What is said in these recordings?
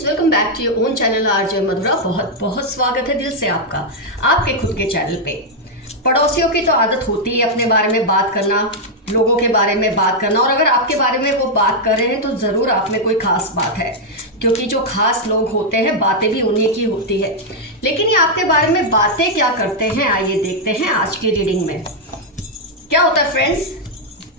Friends, welcome back to your own channel RJ Madhura. बहुत बहुत स्वागत है दिल से आपका आपके खुद के चैनल पे। पड़ोसियों की तो आदत होती है अपने बारे में बात करना, लोगों के बारे में बात करना, और अगर आपके बारे में वो बात कर रहे हैं तो ज़रूर आप में कोई खास बात है, क्योंकि जो खास लोग होते हैं बातें भी उन्हीं की होती है। लेकिन ये आपके बारे में बातें क्या करते हैं, आइए देखते हैं आज की रीडिंग में क्या होता है। फ्रेंड्स,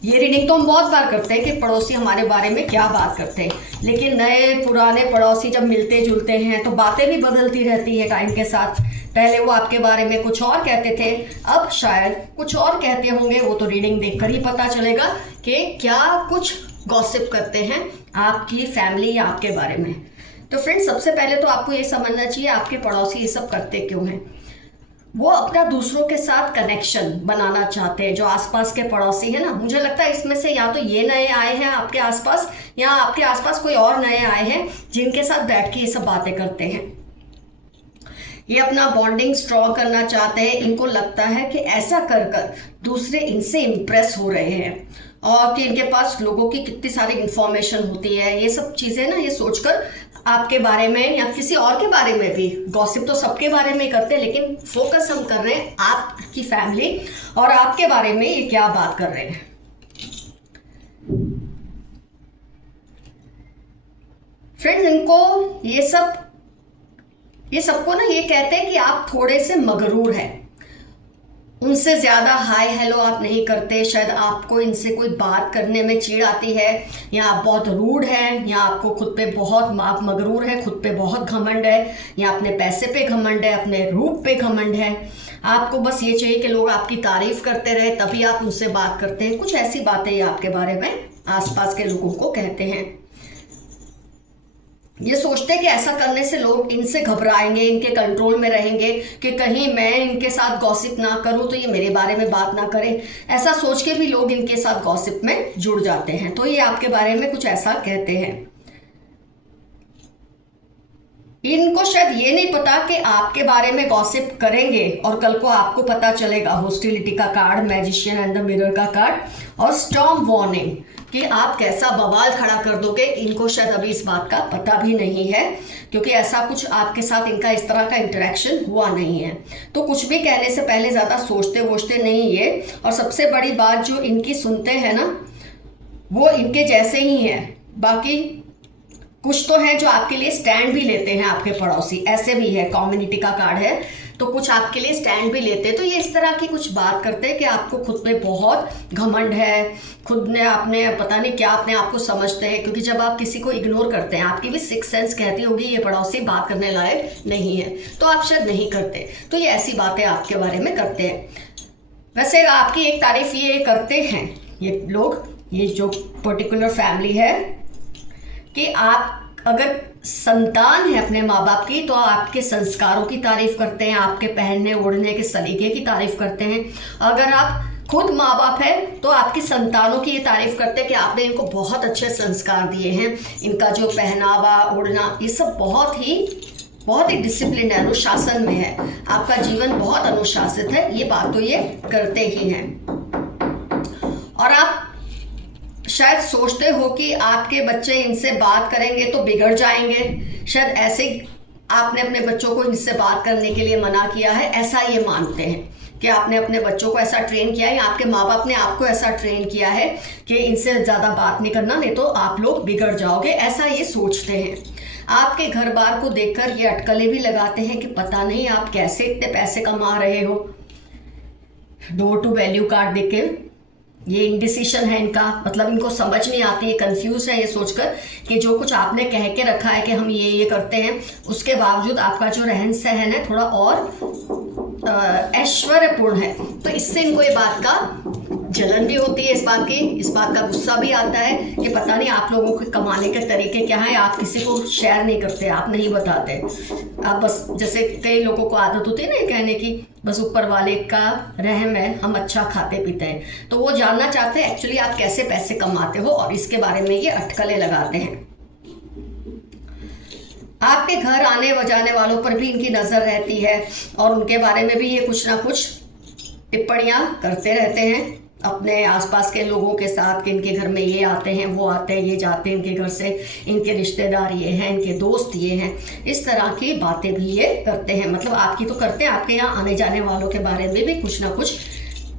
ये रीडिंग तो हम बहुत बार करते हैं कि पड़ोसी हमारे बारे में क्या बात करते हैं, लेकिन नए पुराने पड़ोसी जब मिलते जुलते हैं तो बातें भी बदलती रहती है टाइम के साथ। पहले वो आपके बारे में कुछ और कहते थे, अब शायद कुछ और कहते होंगे। वो तो रीडिंग देखकर ही पता चलेगा कि क्या कुछ गॉसिप करते हैं आपकी फैमिली या आपके बारे में। तो फ्रेंड्स, सबसे पहले तो आपको ये समझना चाहिए आपके पड़ोसी ये सब करते क्यों हैं। वो अपना दूसरों के साथ कनेक्शन बनाना चाहते हैं। जो आसपास के पड़ोसी है ना, मुझे लगता है इसमें से या तो ये नए आए हैं आपके आसपास, या आपके आसपास कोई और नए आए हैं जिनके साथ बैठ के ये सब बातें करते हैं। ये अपना बॉन्डिंग स्ट्रॉन्ग करना चाहते हैं। इनको लगता है कि ऐसा कर कर दूसरे इनसे इम्प्रेस हो रहे हैं, और कि इनके पास लोगों की कितनी सारी इंफॉर्मेशन होती है। ये सब चीज़ें ना, ये सोचकर आपके बारे में या किसी और के बारे में भी, गॉसिप तो सबके बारे में करते हैं, लेकिन फोकस हम कर रहे हैं आपकी फैमिली और आपके बारे में ये क्या बात कर रहे हैं। फ्रेंड्स, इनको ये सबको ना ये कहते हैं कि आप थोड़े से मगरूर हैं। उनसे ज़्यादा हाय हेलो आप नहीं करते। शायद आपको इनसे कोई बात करने में चिढ़ आती है, या आप बहुत रूड हैं, या आपको खुद पे बहुत आप मगरूर हैं, खुद पे बहुत घमंड है, या अपने पैसे पे घमंड है, अपने रूप पे घमंड है। आपको बस ये चाहिए कि लोग आपकी तारीफ करते रहे, तभी आप उनसे बात करते हैं। कुछ ऐसी बातें ये आपके बारे में आसपास के लोगों को कहते हैं। ये सोचते हैं कि ऐसा करने से लोग इनसे घबराएंगे, इनके कंट्रोल में रहेंगे, कि कहीं मैं इनके साथ गॉसिप ना करूं तो ये मेरे बारे में बात ना करें। ऐसा सोच के भी लोग इनके साथ गॉसिप में जुड़ जाते हैं। तो ये आपके बारे में कुछ ऐसा कहते हैं। इनको शायद ये नहीं पता कि आपके बारे में गॉसिप करेंगे और कल को आपको पता चलेगा। हॉस्टिलिटी का card, magician and the mirror का कार्ड, और स्टॉर्म वार्निंग, कि आप कैसा बवाल खड़ा कर दोगे। इनको शायद अभी इस बात का पता भी नहीं है, क्योंकि ऐसा कुछ आपके साथ इनका इस तरह का इंटरेक्शन हुआ नहीं है। तो कुछ भी कहने से पहले ज़्यादा सोचते वोचते नहीं ये। और सबसे बड़ी बात जो इनकी सुनते हैं ना, वो इनके जैसे ही हैं। बाकी कुछ तो हैं जो आपके लिए स्टैंड भी लेते हैं। आपके पड़ोसी ऐसे भी है, कम्युनिटी का कार्ड है, तो कुछ आपके लिए स्टैंड भी लेते हैं। तो ये इस तरह की कुछ बात करते हैं कि आपको खुद पे बहुत घमंड है, खुद ने आपने पता नहीं क्या अपने आप को समझते हैं। क्योंकि जब आप किसी को इग्नोर करते हैं, आपकी भी सिक्स सेंस कहती होगी ये पड़ोसी बात करने लायक नहीं है, तो आप शायद नहीं करते। तो ये ऐसी बातें आपके बारे में करते हैं। वैसे आपकी एक तारीफ ये करते हैं ये लोग, ये जो पर्टिकुलर फैमिली है, कि आप अगर संतान है अपने माँ बाप की तो आपके संस्कारों की तारीफ करते हैं, आपके पहनने ओढ़ने के सलीके की तारीफ करते हैं। अगर आप खुद माँ बाप है तो आपकी संतानों की ये तारीफ करते हैं कि आपने इनको बहुत अच्छे संस्कार दिए हैं। इनका जो पहनावा ओढ़ना ये सब बहुत ही डिसिप्लिन है, अनुशासन में है। आपका जीवन बहुत अनुशासित है, ये बात तो ये करते ही हैं। और आप शायद सोचते हो कि आपके बच्चे इनसे बात करेंगे तो बिगड़ जाएंगे। शायद ऐसे आपने अपने बच्चों को इनसे बात करने के लिए मना किया है, ऐसा ये मानते हैं कि आपने अपने बच्चों को ऐसा ट्रेन किया है, या आपके माँ बाप ने आपको ऐसा ट्रेन किया है कि इनसे ज़्यादा बात नहीं करना, नहीं तो आप लोग बिगड़ जाओगे। ऐसा ये सोचते हैं। आपके घर बार को देखकर ये अटकलें भी लगाते हैं कि पता नहीं आप कैसे इतने पैसे कमा रहे हो। डोर टू वैल्यू कार्ड देख के ये इंडिसिशन है इनका, मतलब इनको समझ नहीं आती, ये कंफ्यूज है ये सोचकर कि जो कुछ आपने कह के रखा है कि हम ये करते हैं, उसके बावजूद आपका जो रहन सहन है थोड़ा और ऐश्वर्यपूर्ण है। तो इससे इनको ये बात का जलन भी होती है, इस बात का गुस्सा भी आता है कि पता नहीं आप लोगों के कमाने के तरीके क्या हैं। आप किसी को शेयर नहीं करते, आप नहीं बताते। आप बस, जैसे कई लोगों को आदत होती है ना कहने की, बस ऊपर वाले का रहम है, हम अच्छा खाते पीते हैं। तो वो जानना चाहते हैं एक्चुअली आप कैसे पैसे कमाते हो, और इसके बारे में ये अटकलें लगाते हैं। आपके घर आने बजाने वालों पर भी इनकी नज़र रहती है, और उनके बारे में भी ये कुछ ना कुछ टिप्पणियाँ करते रहते हैं। अपने आसपास के लोगों के साथ कि इनके घर में ये आते हैं, वो आते हैं, ये जाते हैं इनके घर से, इनके रिश्तेदार ये हैं, इनके दोस्त ये हैं, इस तरह की बातें भी ये करते हैं। मतलब आपकी तो करते हैं, आपके यहाँ आने जाने वालों के बारे में भी कुछ ना कुछ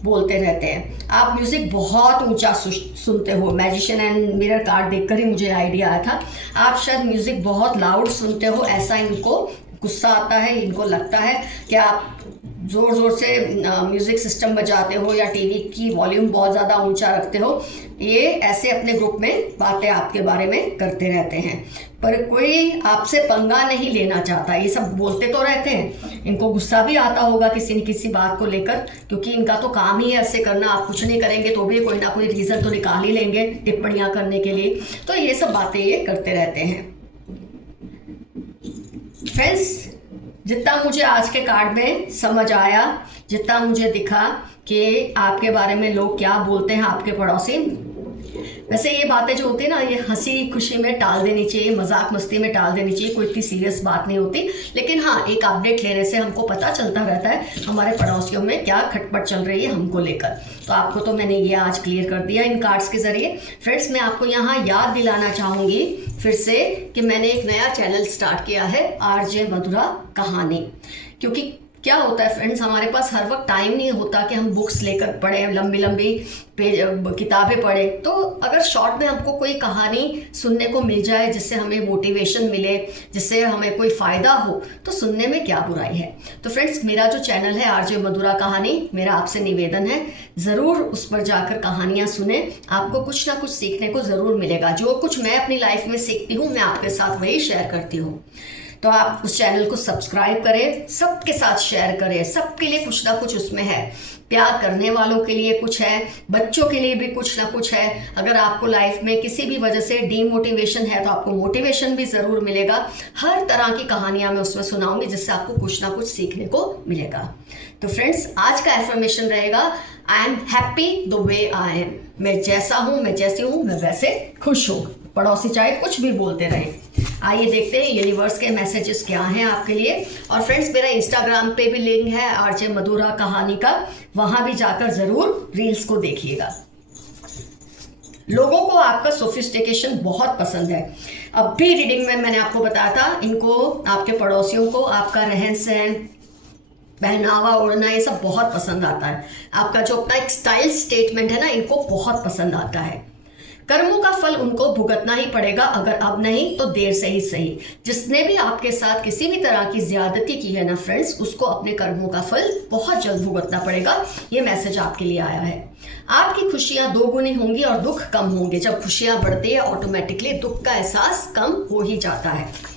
बोलते रहते हैं। आप म्यूज़िक बहुत ऊंचा सुनते हो, मैजिशियन एंड मिरर कार्ड देखकर ही मुझे आइडिया आया था। आप शायद म्यूज़िक बहुत लाउड सुनते हो, ऐसा इनको गुस्सा आता है, इनको लगता है कि आप ज़ोर ज़ोर से म्यूज़िक सिस्टम बजाते हो या टीवी की वॉल्यूम बहुत ज़्यादा ऊंचा रखते हो। ये ऐसे अपने ग्रुप में बातें आपके बारे में करते रहते हैं, पर कोई आपसे पंगा नहीं लेना चाहता। ये सब बोलते तो रहते हैं, इनको गुस्सा भी आता होगा किसी न किसी बात को लेकर, क्योंकि इनका तो काम ही है ऐसे करना। आप कुछ नहीं करेंगे तो भी कोई ना कोई रीज़न तो निकाल ही लेंगे टिप्पणियाँ करने के लिए। तो ये सब बातें ये करते रहते हैं। फ्रेंड्स, जितना मुझे आज के कार्ड में समझ आया, जितना मुझे दिखा कि आपके बारे में लोग क्या बोलते हैं आपके पड़ोसी, वैसे ये बातें जो होती है ना, ये हंसी खुशी में टाल देनी चाहिए, मजाक मस्ती में टाल देनी चाहिए, कोई इतनी सीरियस बात नहीं होती। लेकिन हाँ, एक अपडेट लेने से हमको पता चलता रहता है हमारे पड़ोसियों में क्या खटपट चल रही है हमको लेकर। तो आपको तो मैंने ये आज क्लियर कर दिया इन कार्ड्स के जरिए। फ्रेंड्स, मैं आपको यहाँ याद दिलाना चाहूँगी फिर से कि मैंने एक नया चैनल स्टार्ट किया है, आरजे मधुरा कहानी। क्योंकि क्या होता है फ्रेंड्स, हमारे पास हर वक्त टाइम नहीं होता कि हम बुक्स लेकर पढ़ें, लंबी लंबी किताबें पढ़ें। तो अगर शॉर्ट में हमको कोई कहानी सुनने को मिल जाए जिससे हमें मोटिवेशन मिले, जिससे हमें कोई फ़ायदा हो, तो सुनने में क्या बुराई है। तो फ्रेंड्स, मेरा जो चैनल है आरजे मधुरा कहानी, मेरा आपसे निवेदन है ज़रूर उस पर जाकर कहानियाँ सुने, आपको कुछ ना कुछ सीखने को ज़रूर मिलेगा। जो कुछ मैं अपनी लाइफ में सीखती हूँ, मैं आपके साथ वही शेयर करती हूँ। तो आप उस चैनल को सब्सक्राइब करें, सबके साथ शेयर करें, सबके लिए कुछ ना कुछ उसमें है। प्यार करने वालों के लिए कुछ है, बच्चों के लिए भी कुछ ना कुछ है। अगर आपको लाइफ में किसी भी वजह से डीमोटिवेशन है तो आपको मोटिवेशन भी ज़रूर मिलेगा। हर तरह की कहानियां मैं उसमें सुनाऊंगी जिससे आपको कुछ ना कुछ सीखने को मिलेगा। तो फ्रेंड्स, आज का एफर्मेशन रहेगा, I am happy the way I am. मैं जैसा हूँ, मैं जैसी हूँ, मैं वैसे खुश हूँ, पड़ोसी चाहे कुछ भी बोलते रहे। आइए देखते हैं यूनिवर्स के मैसेजेस क्या हैं आपके लिए। और फ्रेंड्स, मेरा इंस्टाग्राम पे भी लिंक है आरजे मधुरा कहानी का, वहां भी जाकर जरूर रील्स को देखिएगा। लोगों को आपका सोफिस्टिकेशन बहुत पसंद है। अब भी रीडिंग में मैंने आपको बताया था, इनको, आपके पड़ोसियों को आपका रहन सहन, पहनावा ओढ़ना, ये सब बहुत पसंद आता है। आपका जो अपना एक स्टाइल स्टेटमेंट है ना, इनको बहुत पसंद आता है। कर्मों का फल उनको भुगतना ही पड़ेगा, अगर अब नहीं तो देर से ही सही। जिसने भी आपके साथ किसी भी तरह की ज्यादती की है ना फ्रेंड्स, उसको अपने कर्मों का फल बहुत जल्द भुगतना पड़ेगा। ये मैसेज आपके लिए आया है। आपकी खुशियां दोगुनी होंगी और दुख कम होंगे। जब खुशियां बढ़ती है, ऑटोमेटिकली दुख का एहसास कम हो ही जाता है।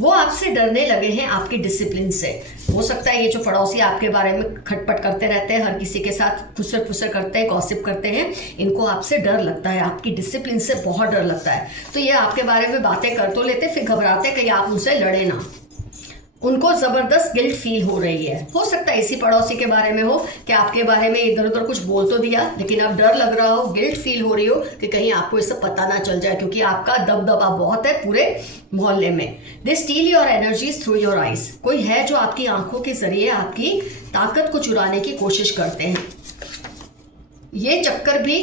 वो आपसे डरने लगे हैं आपकी डिसिप्लिन से। हो सकता है ये जो पड़ोसी आपके बारे में खटपट करते रहते हैं, हर किसी के साथ फुसर फुसर करते हैं, गॉसिप करते हैं, इनको आपसे डर लगता है, आपकी डिसिप्लिन से बहुत डर लगता है। तो ये आपके बारे में बातें कर तो लेते, फिर घबराते कहीं आप उनसे लड़े ना। उनको ज़बरदस्त गिल्ट फील हो रही है। हो सकता है इसी पड़ोसी के बारे में हो कि आपके बारे में इधर उधर कुछ बोल तो दिया, लेकिन अब डर लग रहा हो, गिल्ट फील हो रही हो कि कहीं आपको इससे पता ना चल जाए, क्योंकि आपका दबदबा बहुत है पूरे मोहल्ले में। They steal your energies through your eyes. कोई है जो आपकी आंखों के जरिए आपकी ताकत को चुराने की कोशिश करते हैं। ये चक्कर भी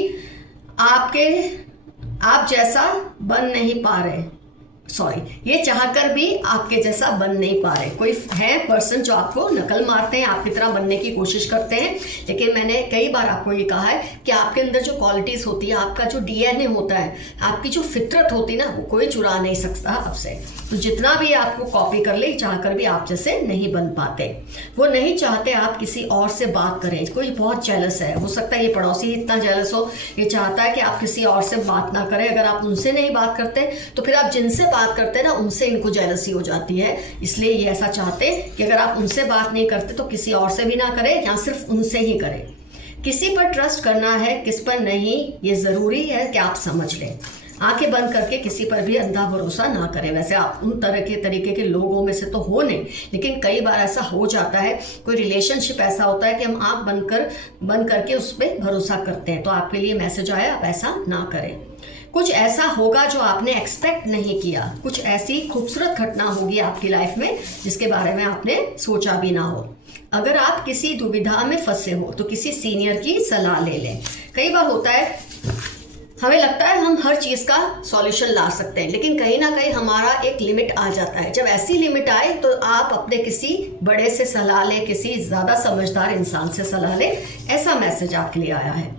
आप जैसा बन नहीं पा रहे, ये चाहकर भी आपके जैसा बन नहीं पा रहे। कोई है पर्सन जो आपको नकल मारते हैं, आपकी तरह बनने की कोशिश करते हैं। लेकिन मैंने कई बार आपको ये कहा है कि आपके अंदर जो क्वालिटीज़ होती है, आपका जो डीएनए होता है, आपकी जो फितरत होती है ना, वो कोई चुरा नहीं सकता आपसे। तो जितना भी आपको कॉपी कर ले, चाहकर भी आप जैसे नहीं बन पाते। वो नहीं चाहते आप किसी और से बात करें। कोई बहुत जेलस है, हो सकता है ये पड़ोसी इतना जेलस हो, ये चाहता है कि आप किसी और से बात ना करें। अगर आप उनसे नहीं बात करते तो फिर आप जिनसे बात करते हैं ना, उनसे इनको जेलसी हो जाती है। इसलिए ये ऐसा चाहते कि अगर आप उनसे बात नहीं करते तो किसी और से भी ना करें, या सिर्फ उनसे ही करें। किसी पर ट्रस्ट करना है, किस पर नहीं, ये ज़रूरी है कि आप समझ लें। आंखें बंद करके किसी पर भी अंधा भरोसा ना करें। वैसे आप उन तरह के तरीके के लोगों में से तो हो नहीं, लेकिन कई बार ऐसा हो जाता है, कोई रिलेशनशिप ऐसा होता है कि हम आंख बंद करके उस पर भरोसा करते हैं। तो आपके लिए मैसेज आया, आप ऐसा ना करें। कुछ ऐसा होगा जो आपने एक्सपेक्ट नहीं किया, कुछ ऐसी खूबसूरत घटना होगी आपकी लाइफ में जिसके बारे में आपने सोचा भी ना हो। अगर आप किसी दुविधा में फंसे हो तो किसी सीनियर की सलाह ले लें। कई बार होता है, हमें लगता है हम हर चीज़ का सॉल्यूशन ला सकते हैं, लेकिन कहीं ना कहीं हमारा एक लिमिट आ जाता है। जब ऐसी लिमिट आए तो आप अपने किसी बड़े से सलाह लें, किसी ज़्यादा समझदार इंसान से सलाह लें। ऐसा मैसेज आपके लिए आया है।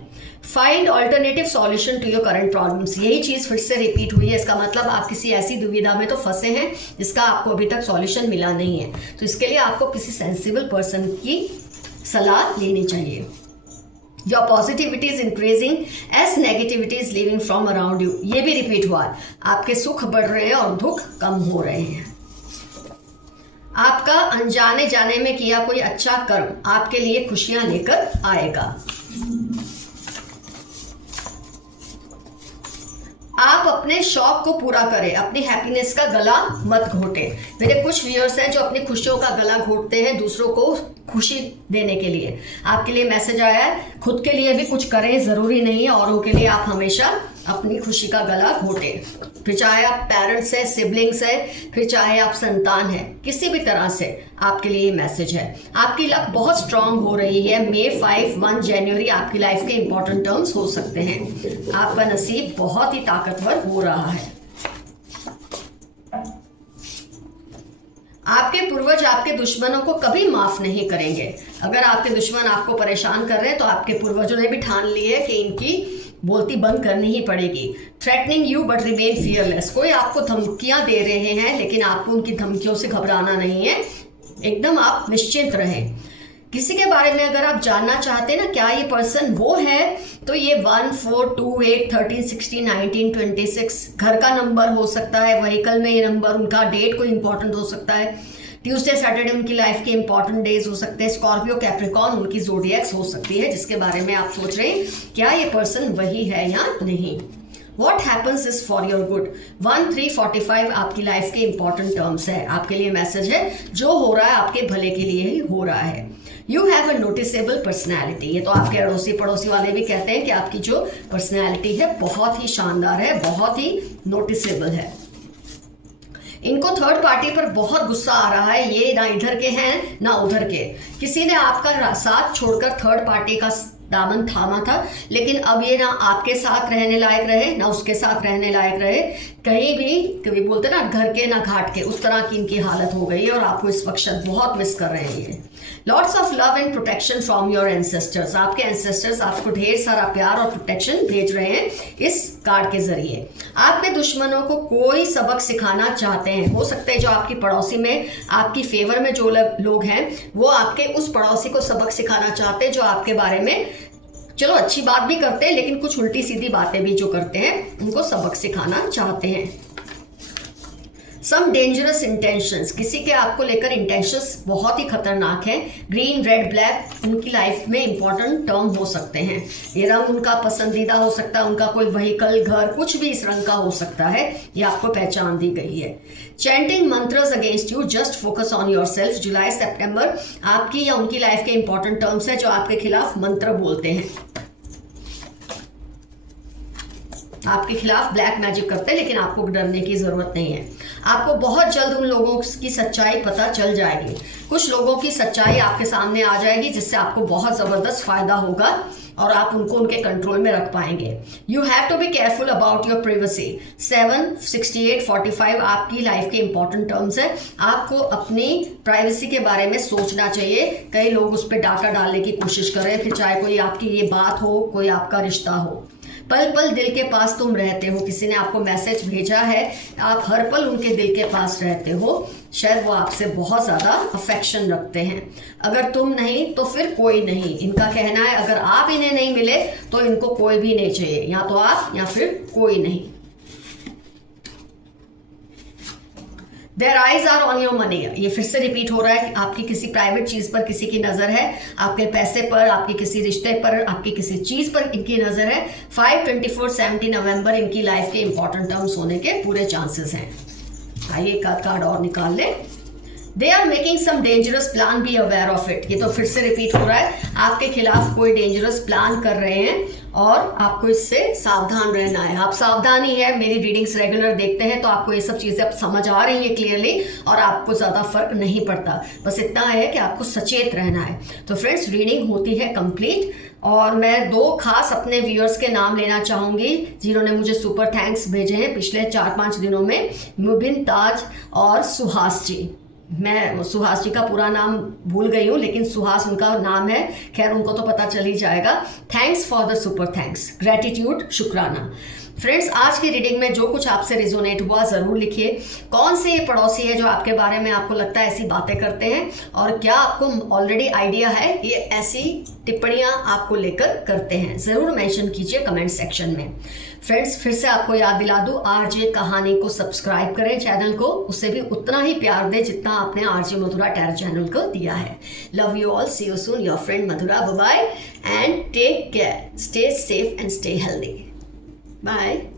Find alternative solution to your current problems. यही चीज़ फिर से रिपीट हुई है। इसका मतलब आप किसी ऐसी दुविधा में तो फंसे हैं जिसका आपको अभी तक सॉल्यूशन मिला नहीं है, तो इसके लिए आपको किसी सेंसिबल पर्सन की सलाह लेनी चाहिए। Your positivity is increasing as negativity is leaving from around you. ये भी रिपीट हुआ है। आपके सुख बढ़ रहे हैं और दुख कम हो रहे हैं। आपका अनजाने जाने में किया कोई अच्छा कर्म आपके लिए खुशियां लेकर आएगा। आप अपने शौक को पूरा करें, अपनी हैप्पीनेस का गला मत घोटे। मेरे कुछ व्यूअर्स हैं जो अपनी खुशियों का गला घोटते हैं दूसरों को खुशी देने के लिए। आपके लिए मैसेज आया है, खुद के लिए भी कुछ करें, ज़रूरी नहीं है औरों के लिए आप हमेशा अपनी खुशी का गला घोटें। फिर चाहे आप पेरेंट्स हैं, सिबलिंग्स हैं, फिर चाहे आप संतान हैं, किसी भी तरह से आपके लिए मैसेज है। आपकी लक बहुत स्ट्रांग हो रही है। May 5, 1 जनवरी आपकी लाइफ के इंपॉर्टेंट टर्म्स हो सकते हैं। आपका नसीब बहुत ही ताकतवर हो रहा है। आपके पूर्वज आपके दुश्मनों को कभी माफ नहीं करेंगे। अगर आपके दुश्मन आपको परेशान कर रहे हैं तो आपके पूर्वजों ने भी ठान ली है कि इनकी बोलती बंद करनी ही पड़ेगी। Threatening you but remain fearless. कोई आपको धमकियां दे रहे हैं लेकिन आपको उनकी धमकियों से घबराना नहीं है, एकदम आप निश्चिंत रहें। किसी के बारे में अगर आप जानना चाहते हैं ना क्या ये पर्सन वो है, तो ये 1, 4, 2, 8, 13, 16, 19, 26 घर का नंबर हो सकता है, व्हीकल में ये नंबर, उनका डेट कोई इंपॉर्टेंट हो सकता है, ट्यूसडे सैटरडे उनकी लाइफ के इंपॉर्टेंट डेज हो सकते हैं, स्कॉर्पियो कैप्रिकॉर्न उनकी ज़ोडिएक्स हो सकती है जिसके बारे में आप सोच रहे हैं क्या ये पर्सन वही है या नहीं। What happens is for your good। 1, 3, 45 आपकी लाइफ के इंपॉर्टेंट टर्म्स है। आपके लिए मैसेज है, जो हो रहा है आपके भले के लिए ही हो रहा है। You have a noticeable personality. ये तो आपके अड़ोसी पड़ोसी वाले भी कहते हैं कि आपकी जो पर्सनैलिटी है बहुत ही शानदार है, बहुत ही नोटिसेबल है। इनको थर्ड पार्टी पर बहुत गुस्सा आ रहा है। ये ना इधर के हैं ना उधर के। किसी ने आपका साथ छोड़कर थर्ड पार्टी का दामन थामा था, लेकिन अब ये ना आपके साथ रहने लायक रहे ना उसके साथ रहने लायक रहे। कहीं भी कभी बोलते ना घर के ना घाट के, उस तरह की इनकी हालत हो गई है और आपको इस वक्त बहुत मिस कर रहे हैं ये। Lots of love and protection from your ancestors. आपके एंसेस्टर्स आपको ढेर सारा प्यार और प्रोटेक्शन भेज रहे हैं इस कार्ड के जरिए। आपके दुश्मनों को कोई सबक सिखाना चाहते हैं। हो सकता है जो आपकी पड़ोसी में आपकी फेवर में जो लोग हैं वो आपके उस पड़ोसी को सबक सिखाना चाहते हैं जो आपके बारे में चलो अच्छी बात भी करते हैं लेकिन कुछ उल्टी सीधी बातें भी जो करते हैं उनको सबक सिखाना चाहते हैं। सम डेंजरस इंटेंशंस। किसी के आपको लेकर इंटेंशंस बहुत ही खतरनाक हैं। ग्रीन, रेड, ब्लैक उनकी लाइफ में इंपॉर्टेंट टर्म हो सकते हैं। ये रंग उनका पसंदीदा हो सकता है, उनका कोई व्हीकल, घर, कुछ भी इस रंग का हो सकता है। ये आपको पहचान दी गई है। Chanting mantras against you, just focus on yourself. जुलाई सितंबर आपकी या उनकी लाइफ के इंपॉर्टेंट टर्म्स है जो आपके खिलाफ मंत्र बोलते हैं, आपके खिलाफ ब्लैक मैजिक करते हैं, लेकिन आपको डरने की जरूरत नहीं है। आपको बहुत जल्द उन लोगों की सच्चाई पता चल जाएगी। कुछ लोगों की सच्चाई आपके सामने आ जाएगी जिससे आपको बहुत जबरदस्त फायदा होगा और आप उनको उनके कंट्रोल में रख पाएंगे। You have to be careful about your privacy. 7, 68, 45 आपकी लाइफ के इंपॉर्टेंट टर्म्स है। आपको अपनी प्राइवेसी के बारे में सोचना चाहिए। कई लोग उस पर डाका डालने की कोशिश कर रहे हैं, फिर चाहे कोई आपकी ये बात हो, कोई आपका रिश्ता हो। पल पल दिल के पास तुम रहते हो। किसी ने आपको मैसेज भेजा है, आप हर पल उनके दिल के पास रहते हो। शायद वो आपसे बहुत ज़्यादा अफेक्शन रखते हैं। अगर तुम नहीं तो फिर कोई नहीं, इनका कहना है। अगर आप इन्हें नहीं मिले तो इनको कोई भी नहीं चाहिए, या तो आप या फिर कोई नहीं। Their eyes are on your money। ये फिर से रिपीट हो रहा है कि आपकी किसी प्राइवेट चीज़ पर किसी की नज़र है, आपके पैसे पर, आपके किसी रिश्ते पर, आपकी किसी चीज़ पर इनकी नज़र है। 5, 24, 70 नवंबर इनकी लाइफ के इंपॉर्टेंट टर्म्स होने के पूरे चांसेस हैं। आइए एक कार्ड और निकाल लें। They are making some dangerous plan, be aware of it. ये तो फिर से रिपीट हो रहा है, आपके खिलाफ कोई डेंजरस प्लान कर रहे हैं और आपको इससे सावधान रहना है। आप सावधान ही है, मेरी रीडिंग्स रेगुलर देखते हैं तो आपको ये सब चीज़ें अब समझ आ रही हैं क्लियरली और आपको ज़्यादा फर्क नहीं पड़ता। बस इतना है कि आपको सचेत रहना है। तो फ्रेंड्स, रीडिंग होती है कंप्लीट और मैं 2 खास अपने व्यूअर्स के नाम लेना चाहूँगी जिन्होंने मुझे सुपर थैंक्स भेजे हैं पिछले 4-5 दिनों में, मुबिन ताज और सुहास जी। मैं सुहास जी का पूरा नाम भूल गई हूँ, लेकिन सुहास उनका नाम है, खैर उनको तो पता चल ही जाएगा। Thanks for the super thanks, gratitude, शुक्राना। फ्रेंड्स, आज की रीडिंग में जो कुछ आपसे रिजोनेट हुआ ज़रूर लिखिए। कौन से ये पड़ोसी है जो आपके बारे में आपको लगता है ऐसी बातें करते हैं, और क्या आपको ऑलरेडी आइडिया है ये ऐसी टिप्पणियाँ आपको लेकर करते हैं, ज़रूर मेंशन कीजिए कमेंट सेक्शन में। फ्रेंड्स, फिर से आपको याद दिला दूँ, आरजे कहानी को सब्सक्राइब करें चैनल को, उससे भी उतना ही प्यार दें जितना आपने आरजे मधुरा टैरो चैनल को दिया है। Love you all, see you soon, your friend Madhura, bye bye and take care, stay safe and stay healthy. Bye.